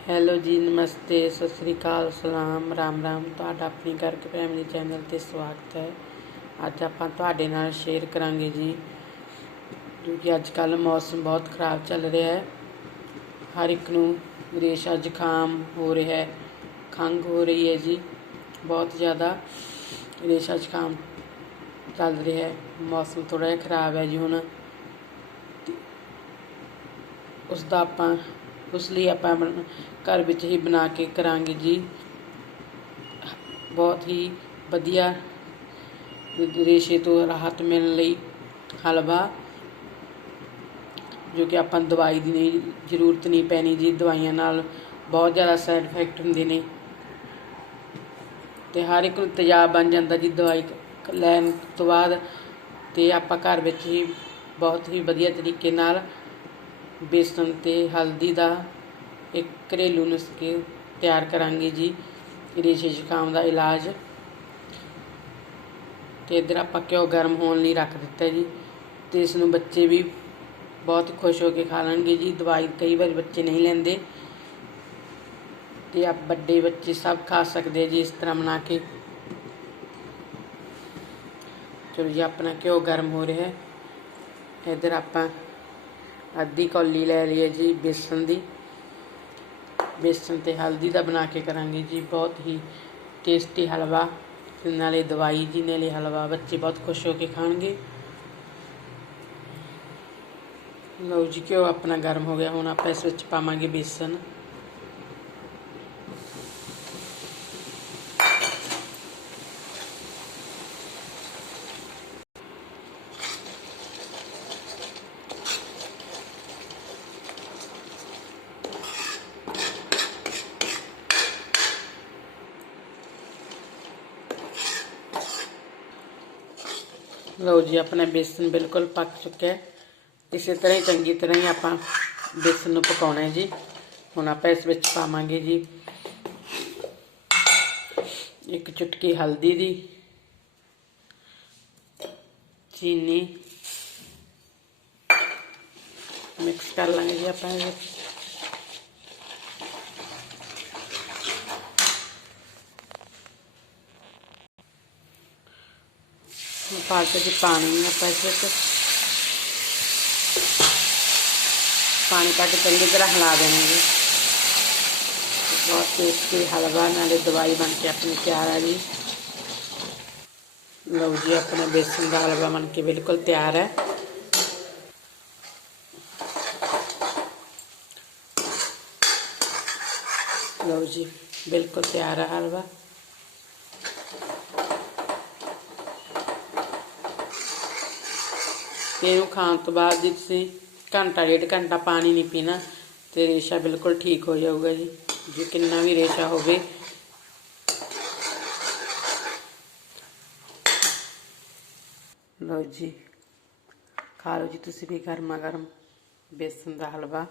Hello ਜੀ, ਨਮਸਤੇ, ਸਤਿ ਸ਼੍ਰੀ ਅਕਾਲ, ਸਲਾਮ, ਰਾਮ ਰਾਮ। ਤੁਹਾਡਾ ਆਪਣੀ ਗਰਗ ਫੈਮਿਲੀ ਚੈਨਲ 'ਤੇ ਸਵਾਗਤ ਹੈ। ਅੱਜ ਆਪਾਂ ਤੁਹਾਡੇ ਨਾਲ ਸ਼ੇਅਰ ਕਰਾਂਗੇ ਜੀ, ਕਿਉਂਕਿ ਅੱਜ ਕੱਲ੍ਹ ਮੌਸਮ ਬਹੁਤ ਖ਼ਰਾਬ ਚੱਲ ਰਿਹਾ ਹੈ। ਹਰ ਇੱਕ ਨੂੰ ਰੇਸ਼ਾ ਜ਼ੁਕਾਮ ਹੋ ਰਿਹਾ ਹੈ, ਖੰਘ ਹੋ ਰਹੀ ਹੈ ਜੀ, ਬਹੁਤ ਜ਼ਿਆਦਾ ਰੇਸ਼ਾ ਜ਼ੁਕਾਮ ਚੱਲ ਰਿਹਾ ਹੈ। ਮੌਸਮ ਥੋੜ੍ਹਾ ਜਿਹਾ ਖ਼ਰਾਬ ਹੈ ਜੀ ਹੁਣ, ਉਸ ਲਈ ਆਪਾਂ ਘਰ ਵਿੱਚ ਹੀ ਬਣਾ ਕੇ ਕਰਾਂਗੇ ਜੀ। ਬਹੁਤ ਹੀ ਵਧੀਆ ਰੇਸ਼ੇ ਤੋਂ ਰਾਹਤ ਮਿਲਣ ਲਈ ਹਲਵਾ, ਜੋ ਕਿ ਆਪਾਂ ਦਵਾਈ ਦੀ ਨਹੀਂ ਜ਼ਰੂਰਤ ਨਹੀਂ ਪੈਣੀ ਜੀ। ਦਵਾਈਆਂ ਨਾਲ ਬਹੁਤ ਜ਼ਿਆਦਾ ਸਾਈਡ ਇਫੈਕਟ ਹੁੰਦੇ ਨੇ ਅਤੇ ਹਰ ਇੱਕ ਨੂੰ ਤੇਜ਼ਾਬ ਬਣ ਜਾਂਦਾ ਜੀ ਦਵਾਈ ਲੈਣ ਤੋਂ ਬਾਅਦ। ਅਤੇ ਆਪਾਂ ਘਰ ਵਿੱਚ ਹੀ ਬਹੁਤ ਹੀ ਵਧੀਆ ਤਰੀਕੇ ਨਾਲ ਬੇਸਣ ਅਤੇ ਹਲਦੀ ਦਾ ਇੱਕ ਘਰੇਲੂ ਨੁਸਖੇ ਤਿਆਰ ਕਰਾਂਗੇ ਜੀ, ਰੇਸ਼ੇ ਜ਼ੁਕਾਮ ਦਾ ਇਲਾਜ। ਅਤੇ ਇੱਧਰ ਆਪਾਂ ਘਿਓ ਗਰਮ ਹੋਣ ਲਈ ਰੱਖ ਦਿੱਤਾ ਜੀ, ਅਤੇ ਇਸ ਨੂੰ ਬੱਚੇ ਵੀ ਬਹੁਤ ਖੁਸ਼ ਹੋ ਕੇ ਖਾ ਲੈਣਗੇ ਜੀ। ਦਵਾਈ ਕਈ ਵਾਰ ਬੱਚੇ ਨਹੀਂ ਲੈਂਦੇ, ਅਤੇ ਵੱਡੇ ਬੱਚੇ ਸਭ ਖਾ ਸਕਦੇ ਆ ਜੀ ਇਸ ਤਰ੍ਹਾਂ ਬਣਾ ਕੇ। ਚਲੋ ਜੀ, ਆਪਣਾ ਘਿਓ ਗਰਮ ਹੋ ਰਿਹਾ ਹੈ। ਇੱਧਰ ਆਪਾਂ ਅੱਧੀ ਕੌਲੀ ਲੈ ਲਈ ਹੈ ਜੀ ਬੇਸਣ ਦੀ। ਬੇਸਣ ਅਤੇ ਹਲਦੀ ਦਾ ਬਣਾ ਕੇ ਕਰਾਂਗੇ ਜੀ ਬਹੁਤ ਹੀ ਟੇਸਟੀ ਹਲਵਾ, ਨਾਲੇ ਦਵਾਈ ਜੀ ਨਾਲੇ ਹਲਵਾ। ਬੱਚੇ ਬਹੁਤ ਖੁਸ਼ ਹੋ ਕੇ ਖਾਣਗੇ। ਲਓ ਜੀ, ਘਿਓ ਆਪਣਾ ਗਰਮ ਹੋ ਗਿਆ। ਹੁਣ ਆਪਾਂ ਇਸ ਵਿੱਚ ਪਾਵਾਂਗੇ ਬੇਸਣ। ਲਓ ਜੀ, ਆਪਣਾ ਬੇਸਣ ਬਿਲਕੁਲ ਪੱਕ ਚੁੱਕਿਆ। ਇਸੇ ਤਰ੍ਹਾਂ ਹੀ ਚੰਗੀ ਤਰ੍ਹਾਂ ਹੀ ਆਪਾਂ ਬੇਸਣ ਨੂੰ ਪਕਾਉਣਾ ਹੈ ਜੀ। ਹੁਣ ਆਪਾਂ ਇਸ ਵਿੱਚ ਪਾਵਾਂਗੇ ਜੀ ਇੱਕ ਚੁਟਕੀ ਹਲਦੀ ਦੀ, ਚੀਨੀ, ਮਿਕਸ ਕਰ ਲਾਂਗੇ ਜੀ ਆਪਾਂ ਇਹਦੇ ਵਿੱਚ। ਪਾ ਕੇ ਜੀ ਪਾਣੀ ਆਪਾਂ ਇਸ ਵਿੱਚ ਪਾਣੀ ਪਾ ਕੇ ਚੰਗੀ ਤਰ੍ਹਾਂ ਹਿਲਾ ਦੇਵਾਂਗੇ। ਬਹੁਤ ਟੇਸਟੀ ਹਲਵਾ ਨਾਲੇ ਦਵਾਈ ਬਣ ਕੇ ਆਪਣੀ ਤਿਆਰ ਹੈ ਜੀ। ਲਓ ਜੀ, ਆਪਣਾ ਬੇਸਣ ਦਾ ਹਲਵਾ ਬਣ ਕੇ ਬਿਲਕੁਲ ਤਿਆਰ ਹੈ। ਲਓ ਜੀ, ਬਿਲਕੁਲ ਤਿਆਰ ਹੈ ਹਲਵਾ। ਇਹਨੂੰ ਖਾਣ ਤੋਂ ਬਾਅਦ ਜੀ ਤੁਸੀਂ ਘੰਟਾ ਡੇਢ ਘੰਟਾ ਪਾਣੀ ਨਹੀਂ ਪੀਣਾ, ਅਤੇ ਰੇਸ਼ਾ ਬਿਲਕੁਲ ਠੀਕ ਹੋ ਜਾਊਗਾ ਜੀ, ਜੇ ਕਿੰਨਾ ਵੀ ਰੇਸ਼ਾ ਹੋਵੇ। ਲਓ ਜੀ, ਖਾ ਲਓ ਜੀ ਤੁਸੀਂ ਵੀ ਗਰਮਾ ਗਰਮ ਬੇਸਣ ਦਾ ਹਲਵਾ।